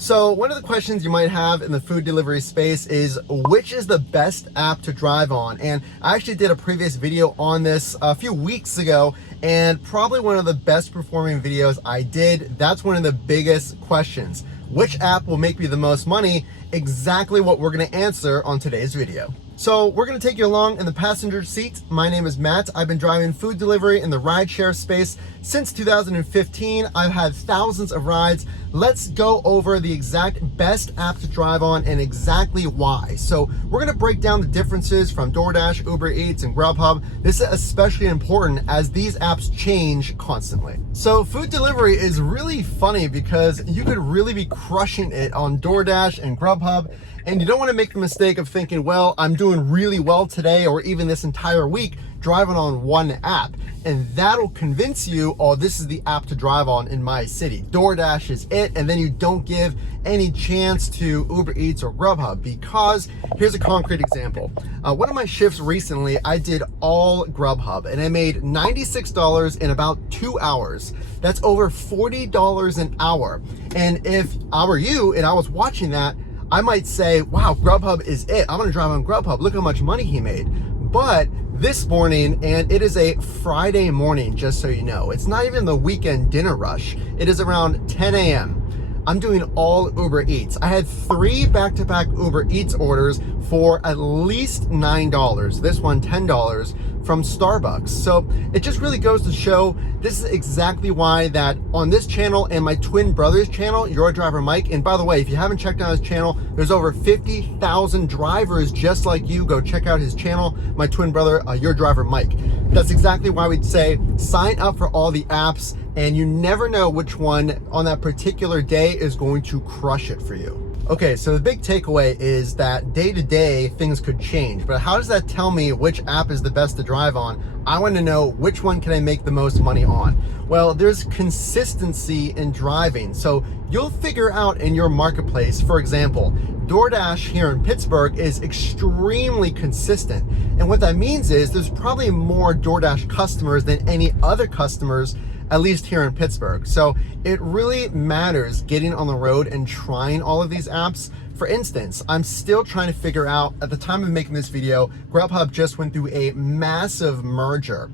So one of the questions you might have in the food delivery space is which is the best app to drive on? And I actually did a previous video on this a few weeks ago, and probably one of the best performing videos I did. That's one of the biggest questions. Which app will make me the most money? Exactly what we're gonna answer on today's video. So we're gonna take you along in the passenger seat. My name is Matt. I've been driving food delivery in the rideshare space since 2015. I've had thousands of rides. Let's go over the exact best app to drive on and exactly why. So we're gonna break down the differences from DoorDash, Uber Eats, and Grubhub. This is especially important as these apps change constantly. So food delivery is really funny because you could really be crushing it on DoorDash and Grubhub, and you don't want to make the mistake of thinking, well, I'm doing really well today or even this entire week driving on one app, and that'll convince you, oh, this is the app to drive on in my city. DoorDash is it, and then you don't give any chance to Uber Eats or Grubhub, because here's a concrete example. One of my shifts recently, I did all Grubhub, and I made $96 in about 2 hours. That's over $40 an hour. And if I were you and I was watching that, I might say, wow, Grubhub is it. I'm gonna drive on Grubhub. Look how much money he made. But this morning, and it is a Friday morning, just so you know, it's not even the weekend dinner rush. It is around 10 a.m. I'm doing all Uber Eats. I had 3 back-to-back Uber Eats orders for at least $9. This one, $10 from Starbucks. So it just really goes to show this is exactly why that on this channel and my twin brother's channel, Your Driver Mike, and by the way, if you haven't checked out his channel, there's over 50,000 drivers just like you. Go check out his channel, my twin brother, Your Driver Mike. That's exactly why we'd say sign up for all the apps, and you never know which one on that particular day is going to crush it for you. Okay, so the big takeaway is that day to day things could change, but how does that tell me which app is the best to drive on? I want to know which one can I make the most money on. Well, there's consistency in driving, so you'll figure out in your marketplace. For example, DoorDash here in Pittsburgh is extremely consistent, and what that means is there's probably more DoorDash customers than any other customers, at least here in Pittsburgh. So it really matters getting on the road and trying all of these apps. For instance, I'm still trying to figure out, at the time of making this video, Grubhub just went through a massive merger.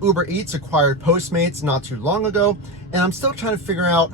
Uber Eats acquired Postmates not too long ago, and I'm still trying to figure out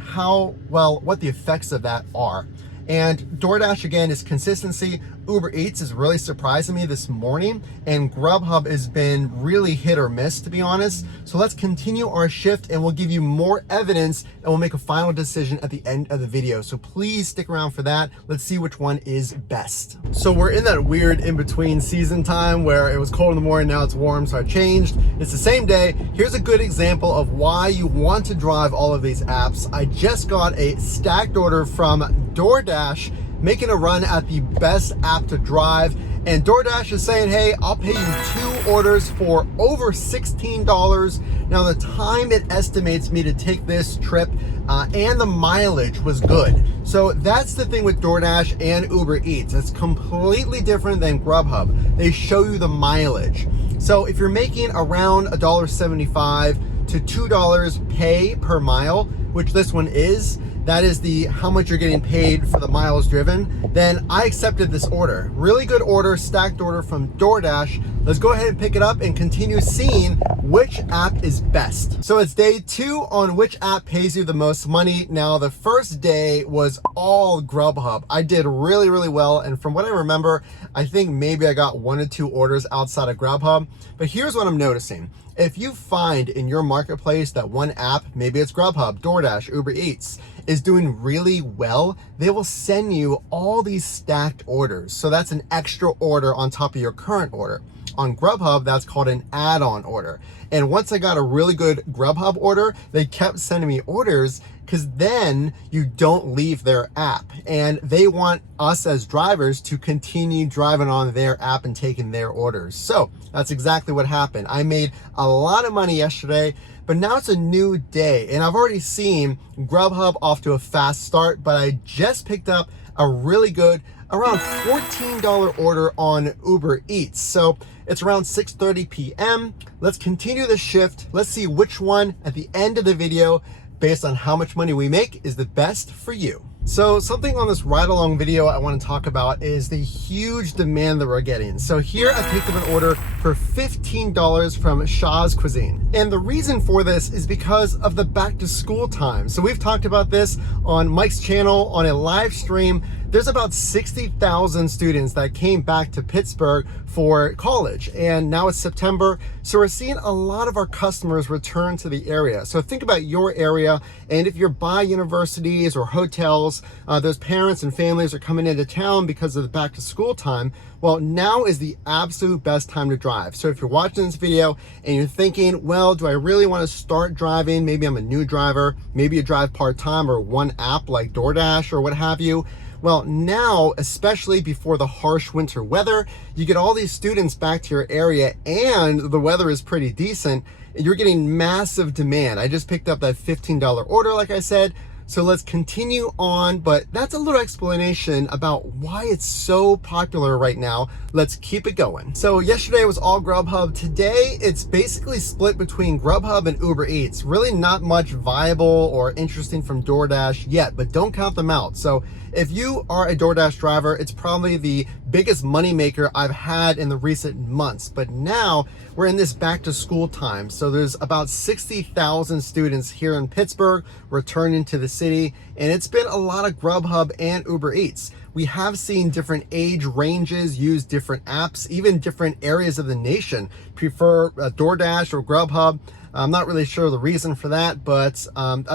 what the effects of that are. And DoorDash, again, is consistency. Uber Eats is really surprising me this morning, and Grubhub has been really hit or miss, to be honest. So let's continue our shift, and we'll give you more evidence, and we'll make a final decision at the end of the video. So please stick around for that. Let's see which one is best. So we're in that weird in-between season time where it was cold in the morning, now it's warm, so I changed. It's the same day. Here's a good example of why you want to drive all of these apps. I just got a stacked order from DoorDash, making a run at the best app to drive, and DoorDash is saying, hey, I'll pay you 2 orders for over $16. Now the time it estimates me to take this trip and the mileage was good. So that's the thing with DoorDash and Uber Eats. It's completely different than Grubhub. They show you the mileage. So if you're making around $1.75 to $2 pay per mile, which this one is, that is how much you're getting paid for the miles driven, then I accepted this order. Really good order, stacked order from DoorDash. Let's go ahead and pick it up and continue seeing which app is best. So it's day 2 on which app pays you the most money. Now, the first day was all Grubhub. I did really, really well, and from what I remember, I think maybe I got 1 or 2 orders outside of Grubhub. But here's what I'm noticing. If you find in your marketplace that one app, maybe it's Grubhub, DoorDash, Uber Eats, is doing really well, they will send you all these stacked orders. So that's an extra order on top of your current order. On Grubhub, that's called an add-on order. And once I got a really good Grubhub order, they kept sending me orders because then you don't leave their app. And they want us as drivers to continue driving on their app and taking their orders. So that's exactly what happened. I made a lot of money yesterday, but now it's a new day. And I've already seen Grubhub off to a fast start, but I just picked up a really good, around $14 order on Uber Eats. So it's around 6:30 p.m. Let's continue the shift. Let's see which one at the end of the video, based on how much money we make, is the best for you. So something on this ride along video I want to talk about is the huge demand that we're getting. So here I picked up an order for $15 from Shaw's Cuisine. And the reason for this is because of the back to school time. So we've talked about this on Mike's channel on a live stream. There's about 60,000 students that came back to Pittsburgh for college, and now it's September, so we're seeing a lot of our customers return to the area. So think about your area, and if you're by universities or hotels, those parents and families are coming into town because of the back to school time. Well, now is the absolute best time to drive. So if you're watching this video and you're thinking, well, do I really want to start driving? Maybe I'm a new driver, maybe you drive part-time or one app like DoorDash or what have you. Well, now, especially before the harsh winter weather, you get all these students back to your area and the weather is pretty decent. You're getting massive demand. I just picked up that $15 order, like I said. So let's continue on, but that's a little explanation about why it's so popular right now. Let's keep it going. So yesterday was all Grubhub. Today, it's basically split between Grubhub and Uber Eats. Really not much viable or interesting from DoorDash yet, but don't count them out. So if you are a DoorDash driver, it's probably the biggest moneymaker I've had in the recent months. But now we're in this back to school time. So there's about 60,000 students here in Pittsburgh returning to the city. And it's been a lot of Grubhub and Uber Eats. We have seen different age ranges use different apps, even different areas of the nation prefer DoorDash or Grubhub. I'm not really sure the reason for that, but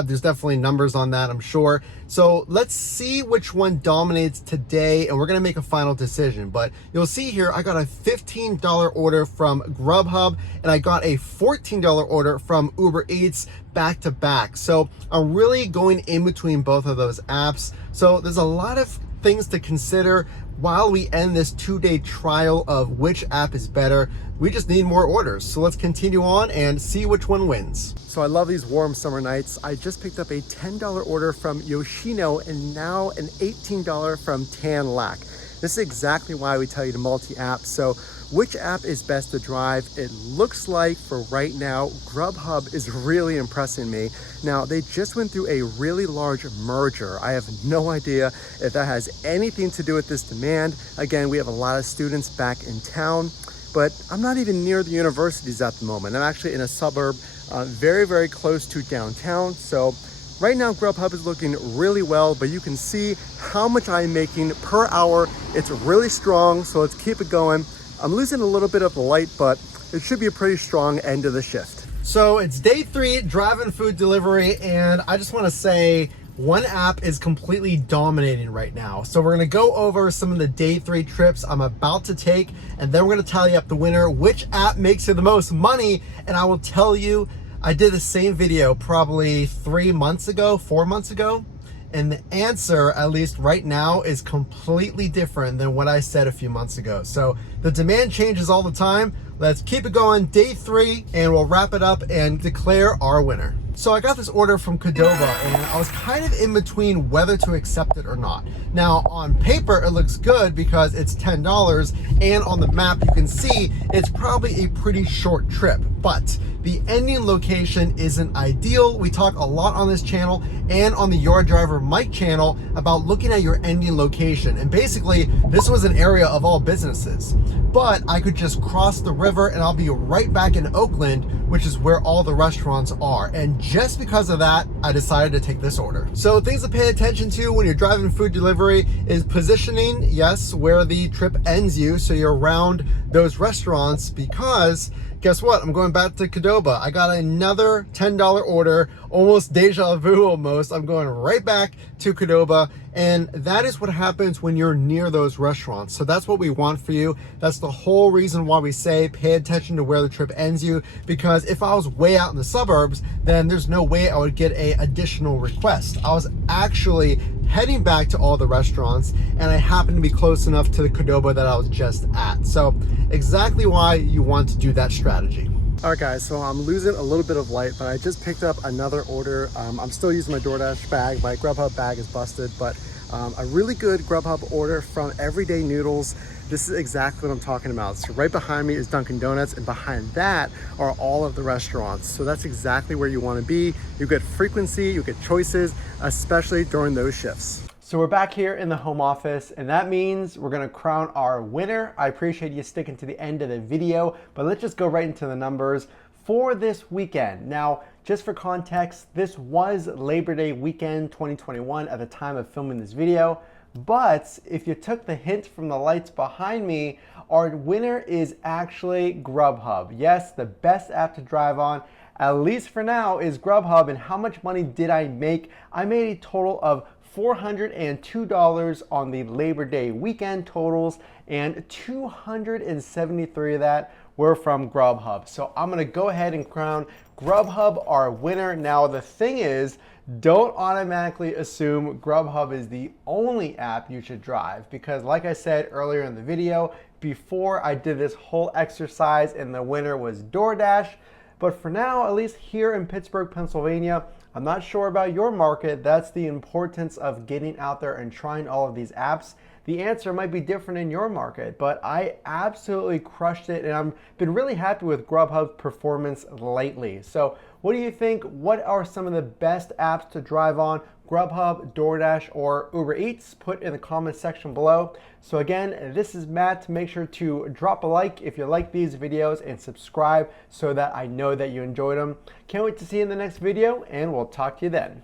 there's definitely numbers on that, I'm sure. So let's see which one dominates today, and we're gonna make a final decision. But you'll see here, I got a $15 order from Grubhub, and I got a $14 order from Uber Eats back to back. So I'm really going in between both of those apps. So there's a lot of things to consider while we end this 2-day trial of which app is better. We just need more orders. So let's continue on and see which one wins. So I love these warm summer nights. I just picked up a $10 order from Yoshino and now an $18 from Tan Lac. This is exactly why we tell you to multi-app. So which app is best to drive? It looks like for right now, Grubhub is really impressing me. Now, they just went through a really large merger. I have no idea if that has anything to do with this demand. Again, we have a lot of students back in town, but I'm not even near the universities at the moment. I'm actually in a suburb very, very close to downtown. So right now, Grubhub is looking really well, but you can see how much I'm making per hour. It's really strong, so let's keep it going. I'm losing a little bit of the light, but it should be a pretty strong end of the shift. So it's day 3 driving food delivery, and I just want to say one app is completely dominating right now. So we're going to go over some of the day 3 trips I'm about to take, and then we're going to tally up the winner, which app makes you the most money. And I will tell you, I did the same video probably 4 months ago. And the answer, at least right now, is completely different than what I said a few months ago. So the demand changes all the time. Let's keep it going, day 3, and we'll wrap it up and declare our winner. So I got this order from Qdoba, and I was kind of in between whether to accept it or not. Now, on paper, it looks good because it's $10, and on the map, you can see it's probably a pretty short trip, but the ending location isn't ideal. We talk a lot on this channel and on the Your Driver Mike channel about looking at your ending location. And basically, this was an area of all businesses, but I could just cross the river and I'll be right back in Oakland, which is where all the restaurants are. And just because of that, I decided to take this order. So things to pay attention to when you're driving food delivery is positioning, yes, where the trip ends you, so you're around those restaurants, because guess what? I'm going back to Qdoba. I got another $10 order, almost deja vu almost. I'm going right back to Qdoba, and that is what happens when you're near those restaurants. So that's what we want for you. That's the whole reason why we say pay attention to where the trip ends you, because if I was way out in the suburbs, then there's no way I would get a additional request. I was actually heading back to all the restaurants, and I happened to be close enough to the Qdoba that I was just at. So exactly why you want to do that strategy. All right, guys, so I'm losing a little bit of light, but I just picked up another order. I'm still using my DoorDash bag. My Grubhub bag is busted, but a really good Grubhub order from Everyday Noodles. This is exactly what I'm talking about. So right behind me is Dunkin' Donuts, and behind that are all of the restaurants. So that's exactly where you want to be. You get frequency, you get choices, especially during those shifts. So we're back here in the home office, and that means we're gonna crown our winner. I appreciate you sticking to the end of the video, but let's just go right into the numbers for this weekend. Now, just for context, this was Labor Day weekend 2021 at the time of filming this video. But if you took the hint from the lights behind me, our winner is actually Grubhub. Yes, the best app to drive on, at least for now, is Grubhub. And how much money did I make? I made a total of $402 on the Labor Day weekend totals, and 273 of that were from Grubhub. So I'm gonna go ahead and crown Grubhub our winner. Now the thing is, don't automatically assume Grubhub is the only app you should drive, because like I said earlier in the video, before I did this whole exercise and the winner was DoorDash. But for now, at least here in Pittsburgh, Pennsylvania, I'm not sure about your market. That's the importance of getting out there and trying all of these apps. The answer might be different in your market, but I absolutely crushed it, and I've been really happy with Grubhub's performance lately. So what do you think? What are some of the best apps to drive on? Grubhub, DoorDash, or Uber Eats? Put in the comment section below. So again, this is Matt. Make sure to drop a like if you like these videos and subscribe so that I know that you enjoyed them. Can't wait to see you in the next video, and we'll talk to you then.